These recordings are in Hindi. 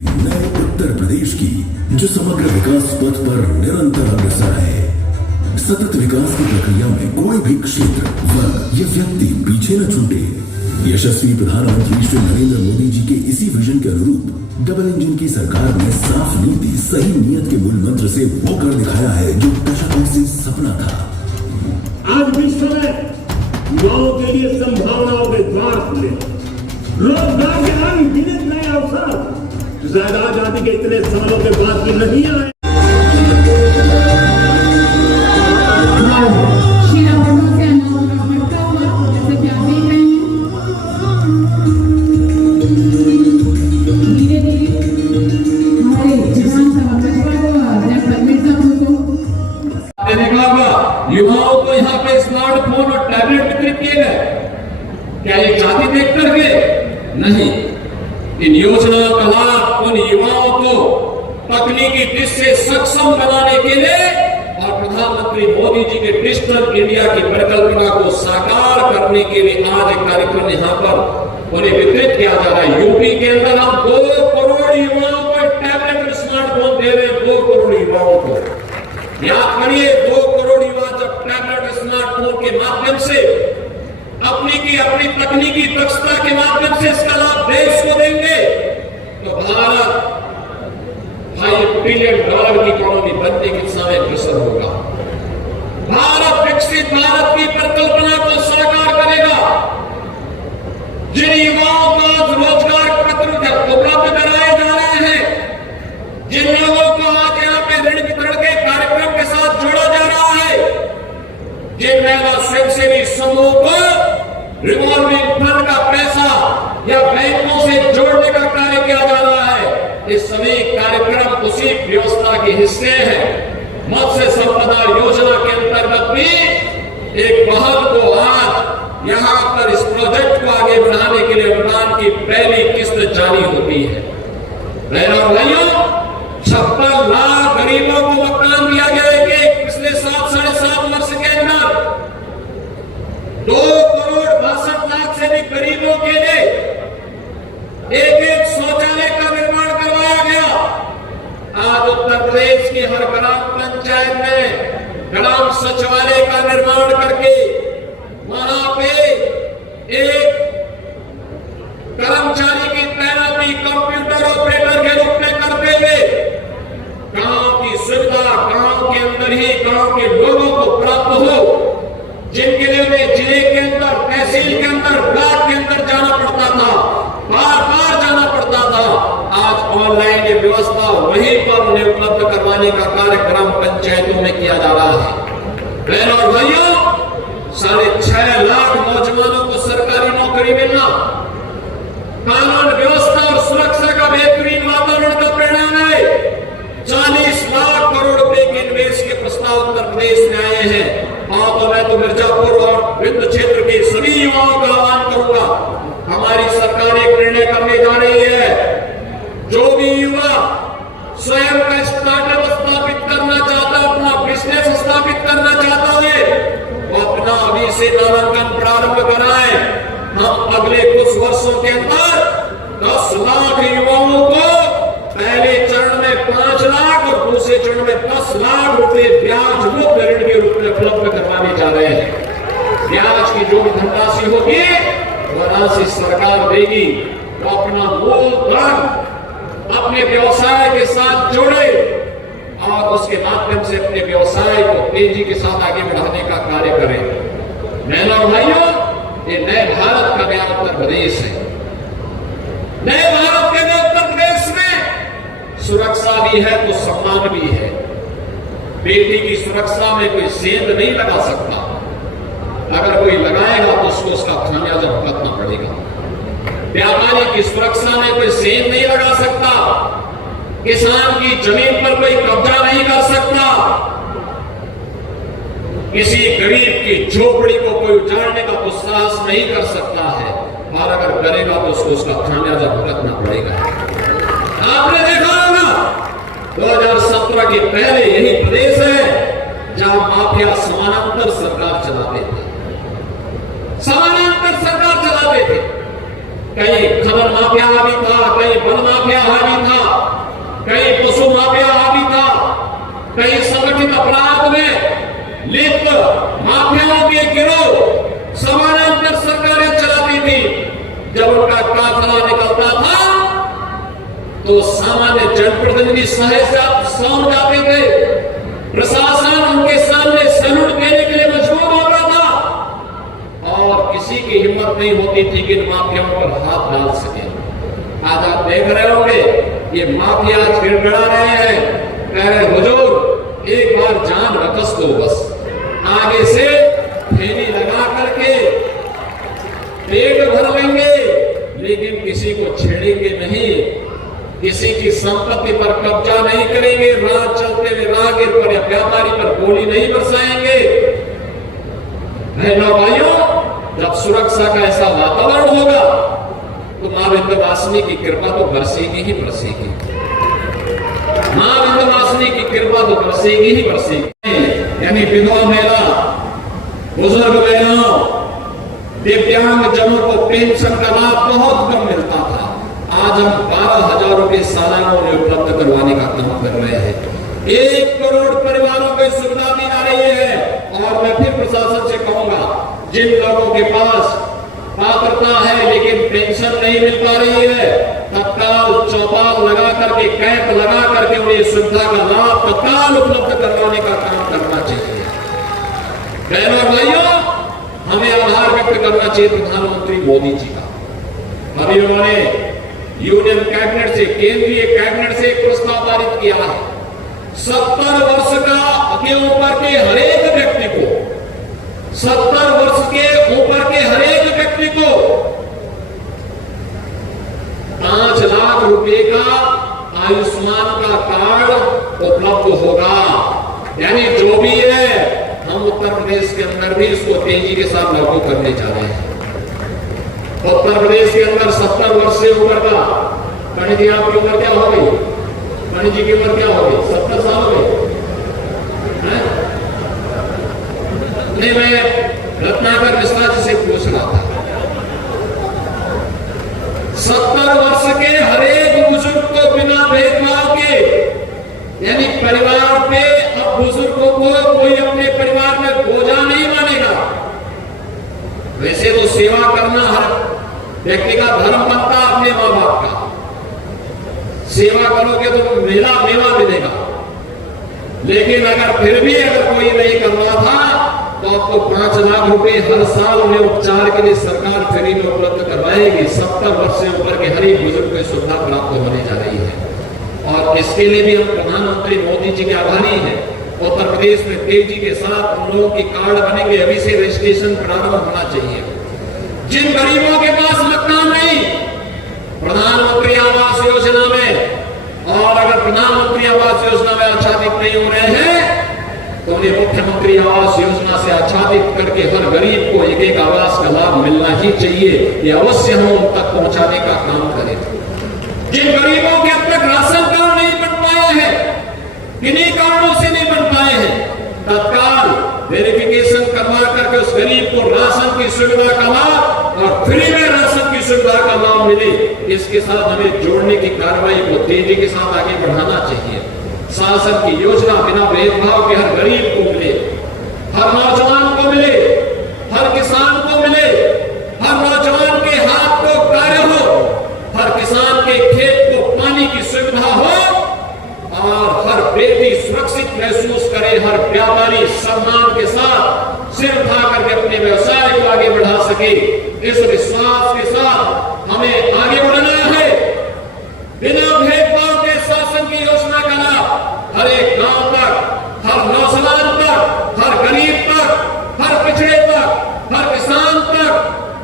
नए उत्तर प्रदेश की जो समग्र विकास पथ पर निरंतर अग्रसर है। सतत विकास की प्रक्रिया में कोई भी क्षेत्र, वर्ग या व्यक्ति पीछे न छूटे। यशस्वी प्रधानमंत्री श्री नरेंद्र मोदी जी के इसी विजन के अनुरूप डबल इंजन की सरकार ने साफ नीति, सही नियत के मूल मंत्र से वो कर दिखाया है जो दशकों से सपना था। आज विश्व में युवाओं के लिए संभावनाओं के द्वार खुले, रोजगार के अनगिनत नए अवसर ज्यादा आजादी के इतने सालों के बाद भी नहीं आए। युवाओं को यहाँ पे स्मार्टफोन और टैबलेट वितरित किए गए। क्या ये जाति देख करके? नहीं। इन योजनाओं का लाभ उन युवाओं को तकनीकी दृष्टि से सक्षम बनाने के लिए और प्रधानमंत्री मोदी जी के डिजिटल इंडिया की परिकल्पना को साकार करने के लिए आज एक कार्यक्रम यहाँ पर उन्हें वितरित किया जा रहा है। यूपी के अंदर हम 2 करोड़ युवाओं को टैबलेट और स्मार्टफोन दे रहे हैं। 2 करोड़ युवाओं को याद करिए, 2 करोड़ युवा जब टैबलेट और स्मार्टफोन के माध्यम से अपनी तकनीकी दक्षता के माध्यम से इसका लाभ देश को देंगे तो भारत $5 ट्रिलियन की इकोनॉमी बनने की दिशा में अग्रसर होगा। भारत विकसित भारत की परिकल्पना को साकार करेगा। जिन युवाओं को रोजगार पत्र उपलब्ध कराए जा रहे हैं, जिन लोगों को आज यहाँ पे ऋण वितरण के कार्यक्रम के साथ जोड़ा जा रहा है, जिन महिला स्वयंसेवी समूह को रिवॉल्विंग फंड का पैसा या बैंकों से जोड़ने का कार्य किया जा रहा है, ये सभी कार्यक्रम उसी व्यवस्था के हिस्से हैं। मत्स्य संपदा योजना के अंतर्गत भी एक बहन को आज यहाँ पर इस प्रोजेक्ट को आगे बढ़ाने के लिए अनुदान की पहली किस्त जारी होती है। बहनों भाइयों, 56 लाख गरीबों को मकान दिया गया है कि पिछले 7-7.5 वर्ष के अंदर 2 करोड़ 62 लाख से भी गरीबों के लिए एक शौचालय का निर्माण करवाया गया। आज उत्तर प्रदेश की हर ग्राम पंचायत में ग्राम सचिवालय का निर्माण करके वहां पे एक कर्मचारी की तैनाती कंप्यूटर ऑपरेटर के रूप में करते हुए गांव की सुविधा गांव के अंदर ही गांव के लोगों को प्राप्त हो, जिनके लिए उन्हें जिले के अंदर, तहसील के अंदर, ब्लॉक के अंदर जाना पड़ता था, बार जाना पड़ता था। आज ऑनलाइन ये व्यवस्था वहीं पर उन्हें उपलब्ध करवाने का कार्य ग्राम पंचायतों में किया जा रहा है। बहनों और भाइयों, 6.5 लाख नौजवानों को सरकारी नौकरी मिलना कानून व्यवस्था और सुरक्षा का बेहतरीन वातावरण का परिणाम है। 40 लाख करोड़ रुपए के निवेश के प्रस्ताव उत्तर प्रदेश में आए हैं। और तो मैं तो मिर्जापुर और विंध्य क्षेत्र के सभी युवाओं का आह्वान करूंगा, हमारी सरकार एक निर्णय करने जा रही है। जो भी युवा स्वयं का स्टार्टअप स्थापित करना चाहता, अपना बिजनेस स्थापित करना चाहता है, वो अपना अभी से नामांकन प्रारंभ कराए। हम अगले कुछ वर्षों के अंदर 10 लाख युवाओं को पहले चरण में 5 लाख और दूसरे चरण में 10 लाख रुपए ब्याज मुक्त ऋण के रूप में उपलब्ध करवाने जा रहे हैं। ब्याज की जो भी धनराशि होगी वह राशि सरकार देगी। वो अपना मूलधन अपने व्यवसाय के साथ जोड़े और उसके माध्यम से अपने व्यवसाय को तेजी के साथ आगे बढ़ाने का कार्य करें। बहनों और भाइयों, ये नए भारत का नया उत्तर प्रदेश है। नए भारत के नए उत्तर प्रदेश में सुरक्षा भी है तो सम्मान भी है। बेटी की सुरक्षा में कोई सेंध नहीं लगा सकता, अगर कोई लगाएगा तो उसको उसका खामियाजा भुगतना पड़ेगा। व्यापारी की सुरक्षा में कोई सेंध नहीं लगा सकता, किसान की जमीन पर कोई कब्जा नहीं कर सकता, किसी गरीब की झोपड़ी को कोई उजाड़ने का दुस्साहस नहीं कर सकता है, और अगर करेगा तो उसको उसका खामियाजा भुगतना पड़ेगा। आपने देखा होगा 2017 के पहले यही प्रदेश है जहां माफिया समानांतर सरकार चलाते थे, समानांतर सरकार चलाते थे। कहीं खनन माफिया हावी था, कहीं वन माफिया हावी था, अपराध में लिप्त माफियाओं के गिरोह समानांतर सरकारें चलाती थी। जब उनका काफिला निकलता था तो सामान्य जनप्रतिनिधि सौंप जाते थे, प्रशासन उनके सामने सैल्यूट देने के लिए मजबूर होता था और किसी की हिम्मत नहीं होती थी कि इन माफियाओं पर हाथ डाल सके। आज आप देख रहे होंगे ये माफिया गिड़गिड़ा रहे हैं, कह रहे हुजूर एक बार जान रकस दो, बस आगे से थैली लगा करके पेट भर लेंगे लेकिन किसी को छेड़ेंगे नहीं, किसी की संपत्ति पर कब्जा नहीं करेंगे, राह चलते हुए राहगीर पर या व्यापारी पर गोली नहीं बरसाएंगे। बहनों भाइयों, जब सुरक्षा का ऐसा वातावरण होगा तो मां विंध्यवासिनी की कृपा तो बरसेगी ही बरसेगी, मां विंध्यवासिनी की कृपा तो बरसेगी ही बरसेगी। यानी विधवा महिला, बुजुर्ग महिलाओं, दिव्यांग जनों को पेंशन का लाभ बहुत कम मिलता था। आज हम 12,000 रुपए सालाना उन्हें उपलब्ध करवाने का काम कर रहे हैं। 1 करोड़ परिवारों को सुविधा दी जा रही है। और मैं फिर प्रशासन से कहूंगा, जिन लोगों के पास पात्रता है लेकिन पेंशन नहीं मिल पा रही है, तत्काल चौपाल लगा करके, कैंप लगा करके उन्हें सुविधा का लाभ तत्काल उपलब्ध करवाने का काम करना चाहिए। बहनों और भाइयों, हमें आभार व्यक्त करना चाहिए प्रधानमंत्री मोदी जी का। अभी उन्होंने यूनियन कैबिनेट से, केंद्रीय कैबिनेट से एक प्रस्ताव पारित किया है। 70 वर्ष के ऊपर के हरेक व्यक्ति को, 70 वर्ष के ऊपर के हरेक व्यक्ति को 5 लाख रुपए का आयुष्मान का कार्ड उपलब्ध होगा। यानी जो भी है, हम उत्तर प्रदेश के अंदर भी इसको तेजी के साथ लागू करने जा रहे हैं। उत्तर प्रदेश के अंदर 70 वर्ष से ऊपर का, पंडित जी आपकी उम्र क्या हो गई? पंडित जी की उम्र क्या हो गई? 70 साल हो गए? नहीं, मैं रत्नाकर मिश्रा जी से पूछ रहा था। 70 वर्ष के हरेक बुजुर्ग को बिना भेदभाव के, यानी परिवार पे अब बुजुर्गों को कोई अपने परिवार में बोझा नहीं मानेगा। वैसे तो सेवा करना हर व्यक्ति का धर्म बनता, अपने मां बाप का सेवा करोगे तो मेरा मेवा मिलेगा। लेकिन अगर फिर भी अगर कोई नहीं कर रहा था तो आपको 5 लाख रुपए हर साल उन्हें उपचार के लिए सरकार फ्री में उपलब्ध करवाएगी। 70 वर्ष से ऊपर के हर एक बुजुर्ग को सुविधा प्राप्त होने जा रही है और इसके लिए भी हम प्रधानमंत्री मोदी जी के आभारी हैं। उत्तर प्रदेश में तेजी के साथ उन लोगों के कार्ड बनेंगे, अभी से रजिस्ट्रेशन प्रारंभ होना चाहिए। जिन गरीबों के पास मकान नहीं, प्रधानमंत्री आवास योजना में, और अगर प्रधानमंत्री आवास योजना में आच्छादित नहीं हो रहे हैं तो उन्हें मुख्यमंत्री आवास योजना से आच्छादित करके हर गरीब को एक आवास का लाभ मिलना ही चाहिए। ये अवश्य हम उन तक पहुंचाने का काम करें। जिन गरीबों के अब तक राशन कार्ड नहीं बन पाए हैं, किन्हीं कारणों से नहीं बन पाए हैं, तत्काल वेरिफिकेशन करवा करके उस गरीब को राशन की सुविधा का लाभ और फ्री में राशन की सुविधा का लाभ मिले, इसके साथ हमें जोड़ने की कार्रवाई को तेजी के साथ आगे बढ़ाना चाहिए। शासन की योजना बिना भेदभाव के हर गरीब को मिले, हर नौजवान को मिले, हर किसान को मिले, हर नौजवान के हाथ को कार्य हो, हर किसान के खेत को पानी की सुविधा हो और हर बेटी सुरक्षित महसूस करे, हर व्यापारी सम्मान के साथ सिर उठा करके अपने व्यवसाय को आगे बढ़ा सके। इस विश्वास के साथ हमें आगे बढ़ना है। बिना भेदभाव के शासन की योजना का लाभ हर एक गांव तक, हर नौजवान तक, हर गरीब तक, हर पिछड़े तक, हर किसान तक,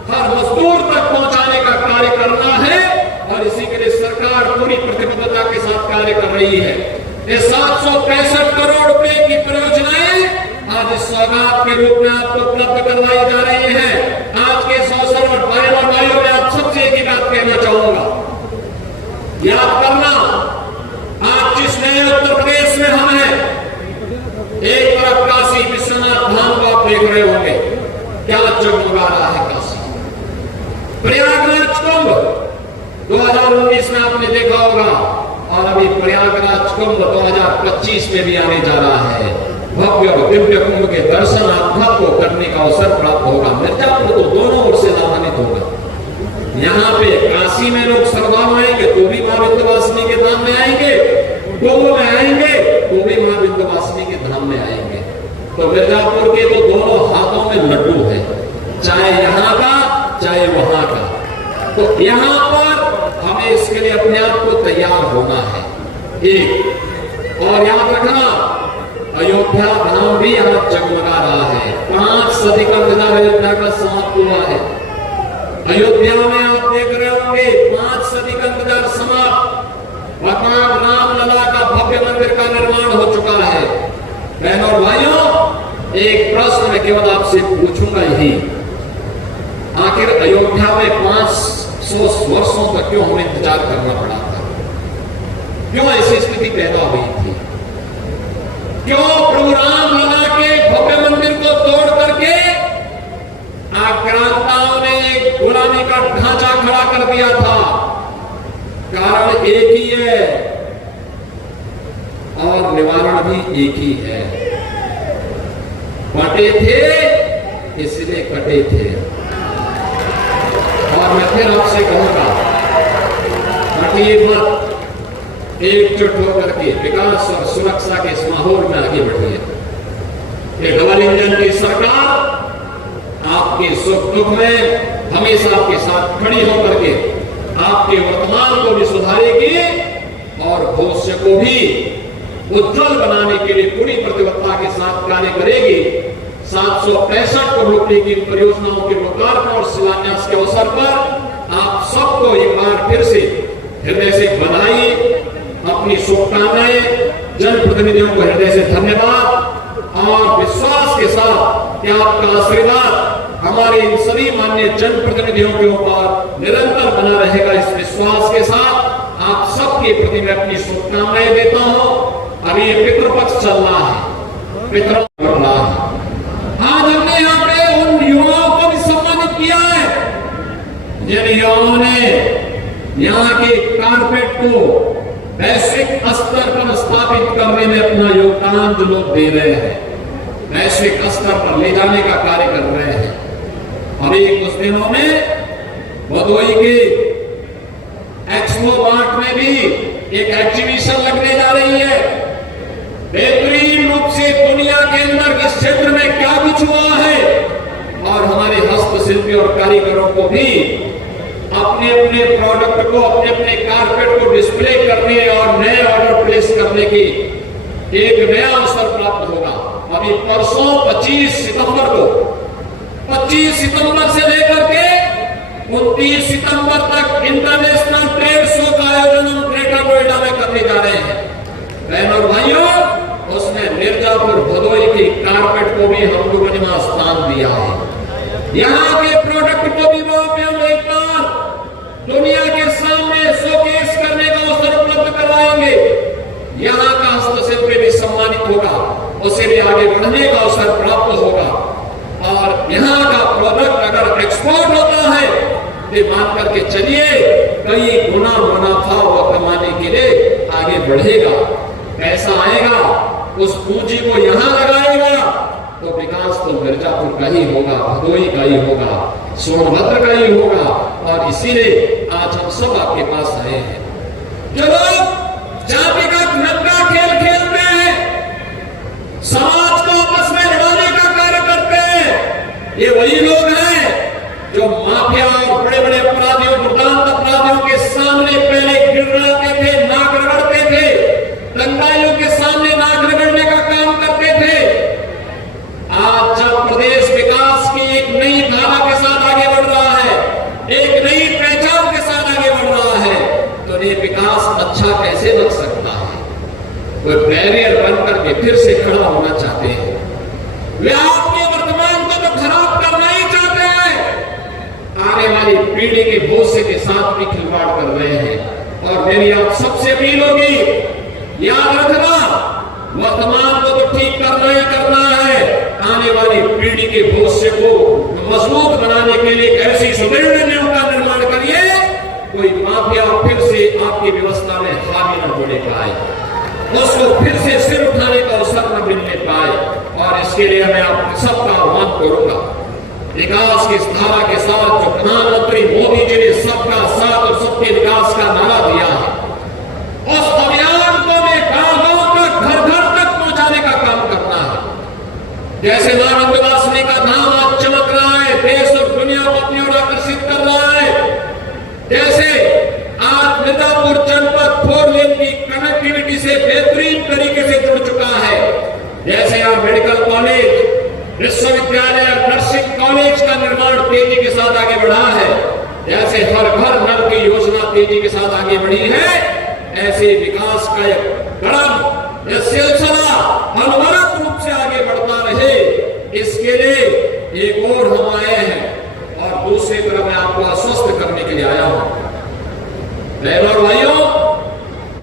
हर मजदूर तक पहुंचाने का कार्य करना है और इसी के लिए सरकार पूरी प्रतिबद्धता के साथ कार्य कर रही है। ये 765 करोड़ रुपए की परियोजनाएं आज इस सौगात के रूप में आपको उपलब्ध करवाई जा रही है। आज के इस अवसर पर भाइयों में आप सबसे एक ही बात कहना चाहूंगा, याद करना, आज जिस नए उत्तर प्रदेश में हम हैं, एक तरफ काशी विश्वनाथ धाम को आप देख रहे होंगे, क्या जगमगा रहा है काशी। प्रयागराज कुंभ 2019 में आपने देखा होगा और अभी प्रयागराज कुंभ 2025 में भी आने जा रहा है। भव्य और दिव्य कुंभ के दर्शन आध्यात्म को करने का अवसर प्राप्त होगा। मिर्जापुर तो दोनों ओर से लाभान्वित होगा। यहाँ पे काशी में लोग श्रद्धालु आएंगे तो भी मां विंध्यवासिनी के धाम में आएंगे, गोवा में आएंगे तो भी मां विंध्यवासिनी के धाम में आएंगे। तो मिर्जापुर के तो दोनों हाथों में लड्डू है, चाहे यहाँ का चाहे वहां का। तो यहाँ पर हमें इसके लिए अपने आप को तैयार होना है। एक और याद रखना, अयोध्या धाम भी यहाँ जगमगा रहा है। 5 सदी का इंतजार अयोध्या का समाप्त हुआ है। अयोध्या में आप देख रहे होंगे 5 सदी का इंतजार समाप्त। भगवान राम लला का भव्य मंदिर का निर्माण हो चुका है। बहनों और भाइयों, एक प्रश्न मैं केवल आपसे पूछूंगा ही, आखिर अयोध्या में 500 वर्षों तक क्यों हमें इंतजार करना पड़ा था? क्यों ऐसी स्थिति पैदा हुई थी? क्यों प्रभु राम लला के भव्य मंदिर को तोड़ करके आक्रांताओं ने एक गुलामी का ढांचा खड़ा कर दिया था? कारण एक ही है और निवारण भी एक ही है। बटे थे इसलिए कटे थे। और मैं फिर आपसे कहूंगा, बटिए मत, एकजुट होकर के विकास और सुरक्षा के इस माहौल में आगे बढ़िए। ये डबल इंजन की सरकार आपके सुख दुख में हमेशा आपके साथ खड़ी होकर के आपके वर्तमान को भी सुधारेगी और भविष्य को भी उज्जवल बनाने के लिए पूरी प्रतिबद्धता के साथ कार्य करेगी। 765 करोड़ रुपए की परियोजनाओं के लोकार्पण और शिलान्यास के अवसर पर आप सबको एक बार फिर से हृदय से बधाई, अपनी शुभकामनाएं, जनप्रतिनिधियों को हृदय से धन्यवाद और विश्वास के साथ कि आपका आशीर्वाद हमारे इन सभी माननीय जनप्रतिनिधियों के ऊपर निरंतर बना रहेगा। इस विश्वास के साथ आप सबके प्रति मैं अपनी शुभकामनाएं देता हूं। अभी ये पितृपक्ष चल रहा है, पितृपक्ष चल रहा है। आज हमने यहाँ पे उन युवाओं को भी सम्मानित किया है जिन युवाओं ने यहाँ के कारपेट को वैश्विक स्तर पर स्थापित करने में अपना योगदान जो लोग दे रहे हैं, वैश्विक स्तर पर ले जाने का कार्य कर रहे हैं। अभी कुछ दिनों में भदोई के एक्सपो मार्ट में भी एक एग्जीबिशन लगने जा रही है। बेहतरीन रूप से दुनिया के अंदर इस क्षेत्र में क्या कुछ हुआ है और हमारे हस्तशिल्पी और कारीगरों को भी अपने अपने प्रोडक्ट को, अपने अपने कारपेट को डिस्प्ले करने और नए ऑर्डर प्लेस करने की एक नया अवसर प्राप्त होगा। अभी परसों 25 सितंबर से लेकर के 29 सितंबर तक इंटरनेशनल ट्रेड शो का आयोजन हम ग्रेटर नोएडा में करने जा रहे हैं। बहनों और भाइयों, उसमें मिर्जापुर भदोई की कारपेट को भी हम लोगों ने वहां स्थान दिया है। यहाँ के प्रोडक्ट को भी वहां पे हम एक बार दुनिया के सामने शोकेस करने का अवसर उपलब्ध करवाएंगे। यहाँ का हस्तशिल्प भी सम्मानित होगा, उसे भी आगे बढ़ने का अवसर प्राप्त होगा और यहाँ का प्रोडक्ट अगर एक्सपोर्ट होता है तो मान करके चलिए कई गुना मुनाफा वो कमाने के लिए आगे बढ़ेगा। पैसा आएगा, उस पूंजी को यहाँ लगाएगा तो विकास तो मिर्जापुर का ही होगा, भदोई का ही होगा, सोनभद्र का ही होगा। और इसीलिए आज हम सब आपके पास आए हैं। जो लोग जातिगत नंगा खेल खेलते हैं, समाज को आपस में लड़ाने का कार्य करते हैं, ये वही लोग हैं जो माफिया और बड़े बड़े अपराधियों, दुर्दांत अपराधियों के सामने पहले गिड़गिड़ाते थे, नाक रगड़ते थे, दंगाइयों के सामने नाक रगड़ने का काम करते थे। आज जब प्रदेश विकास की एक नई धारा के साथ आगे बढ़ रहा है, एक नई पहचान के साथ आगे बढ़ रहा है, तो ये विकास अच्छा कैसे बन सकता है? वो बैरियर बनकर के फिर से खड़ा होना चाहते हैं। वे आपके वर्तमान को तो खराब करना ही चाहते हैं, आने वाली पीढ़ी के भविष्य के साथ भी खिलवाड़ कर रहे हैं। और मेरी आप सबसे अपील होगी, याद रखना, वर्तमान को तो ठीक करना ही करना है, आने वाली पीढ़ी के भविष्य को मजबूत बनाने के लिए ऐसी सुदृढ़ नींव का निर्माण करिए, कोई माफिया फिर से आपकी व्यवस्था में हावी न होने पाए, उसको फिर से सिर उठाने का अवसर न मिलने पाए। और इसके लिए मैं आप सबका आह्वान करूंगा। विकास की इस धारा के साथ जो प्रधानमंत्री मोदी जी ने सबका साथ और सबके विकास का नारा दिया है, उस अभियान को मैं गांव-गांव तक, घर-घर तक पहुंचाने का काम करना है। जैसे मां विंध्यवासिनी का धाम आज चमक रहा है, देश और दुनिया को अपनी ओर आकर्षित कर रहा है, जैसे आज मिर्जापुर जनपद 4 लेन की कनेक्टिविटी से बेहतरीन तरीके से जुड़ चुका है, जैसे यहाँ मेडिकल कॉलेज, विश्वविद्यालय और नर्सिंग कॉलेज का निर्माण तेजी के साथ आगे बढ़ा है, जैसे हर घर नल की योजना तेजी के साथ आगे बढ़ी है, ऐसे विकास का एक कदम, यह सिलसिला अनवरत रूप से आगे बढ़ता रहे, इसके लिए एक और हम आए हैं और दूसरी तरफ मैं आपको आश्वस्त करने के लिए आया हूं। बहनों और भाइयों,